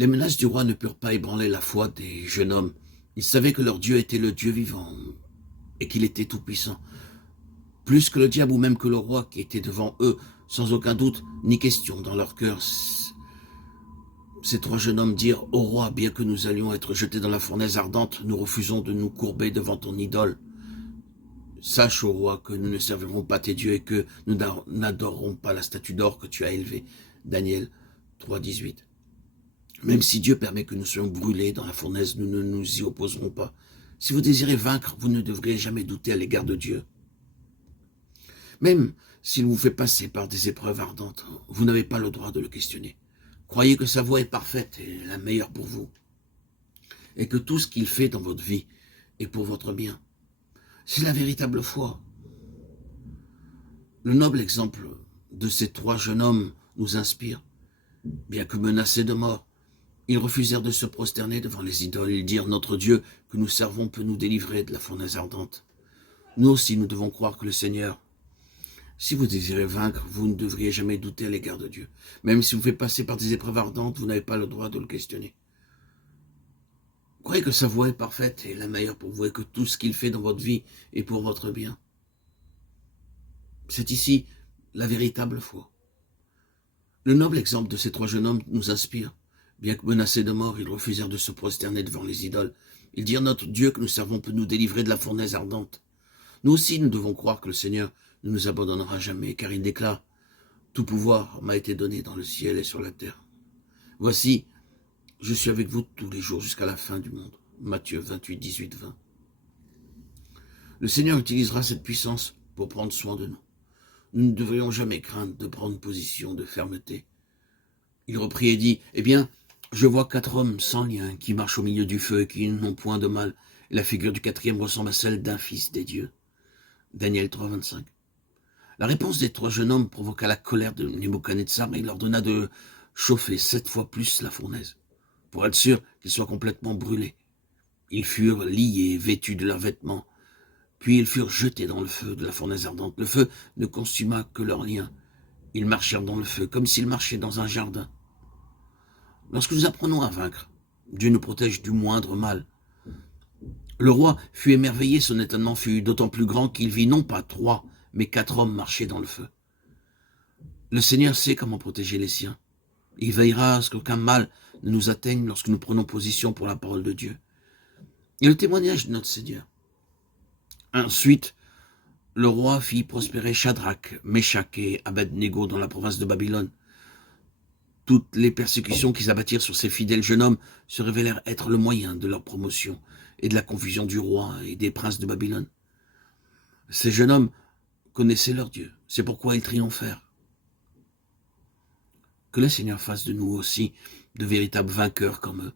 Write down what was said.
Les menaces du roi ne purent pas ébranler la foi des jeunes hommes. Ils savaient que leur Dieu était le Dieu vivant et qu'il était tout-puissant. Plus que le diable ou même que le roi qui était devant eux, sans aucun doute ni question dans leur cœur. Ces trois jeunes hommes dirent au roi, bien que nous allions être jetés dans la fournaise ardente, nous refusons de nous courber devant ton idole. Sache, ô roi, que nous ne servirons pas tes dieux et que nous n'adorerons pas la statue d'or que tu as élevée. Daniel 3, 18. Même si Dieu permet que nous soyons brûlés dans la fournaise, nous ne nous y opposerons pas. Si vous désirez vaincre, vous ne devriez jamais douter à l'égard de Dieu. Même s'il vous fait passer par des épreuves ardentes, vous n'avez pas le droit de le questionner. Croyez que sa voie est parfaite et la meilleure pour vous, et que tout ce qu'il fait dans votre vie est pour votre bien. C'est la véritable foi. Le noble exemple de ces trois jeunes hommes nous inspire. Bien que menacés de mort, ils refusèrent de se prosterner devant les idoles. Ils dirent, notre Dieu que nous servons peut nous délivrer de la fournaise ardente. Nous aussi, nous devons croire que le Seigneur, si vous désirez vaincre, vous ne devriez jamais douter à l'égard de Dieu. Même si vous faites passer par des épreuves ardentes, vous n'avez pas le droit de le questionner. Croyez que sa voie est parfaite et la meilleure pour vous et que tout ce qu'il fait dans votre vie est pour votre bien. C'est ici la véritable foi. Le noble exemple de ces trois jeunes hommes nous inspire. Bien que menacés de mort, ils refusèrent de se prosterner devant les idoles. Ils dirent, notre Dieu que nous servons peut nous délivrer de la fournaise ardente. Nous aussi, nous devons croire que le Seigneur ne nous abandonnera jamais, car il déclare, tout pouvoir m'a été donné dans le ciel et sur la terre. Voici, je suis avec vous tous les jours jusqu'à la fin du monde. Matthieu 28, 18, 20. Le Seigneur utilisera cette puissance pour prendre soin de nous. Nous ne devrions jamais craindre de prendre position de fermeté. Il reprit et dit, eh bien, je vois 4 hommes sans lien qui marchent au milieu du feu et qui n'ont point de mal. Et la figure du quatrième ressemble à celle d'un fils des dieux. Daniel 3, 25. La réponse des trois jeunes hommes provoqua la colère de Nebuchadnezzar et il ordonna de chauffer 7 fois plus la fournaise, pour être sûr qu'ils soient complètement brûlés. Ils furent liés, vêtus de leurs vêtements, puis ils furent jetés dans le feu de la fournaise ardente. Le feu ne consuma que leurs liens. Ils marchèrent dans le feu, comme s'ils marchaient dans un jardin. Lorsque nous apprenons à vaincre, Dieu nous protège du moindre mal. Le roi fut émerveillé, son étonnement fut d'autant plus grand qu'il vit non pas 3, mais 4 hommes marcher dans le feu. Le Seigneur sait comment protéger les siens. Il veillera à ce qu'aucun mal ne nous atteigne lorsque nous prenons position pour la parole de Dieu. Et le témoignage de notre Seigneur. Ensuite, le roi fit prospérer Shadrach, Meshach et Abednego dans la province de Babylone. Toutes les persécutions qu'ils abattirent sur ces fidèles jeunes hommes se révélèrent être le moyen de leur promotion et de la confusion du roi et des princes de Babylone. Ces jeunes hommes connaissaient leur Dieu, c'est pourquoi ils triomphèrent. Que le Seigneur fasse de nous aussi de véritables vainqueurs comme eux,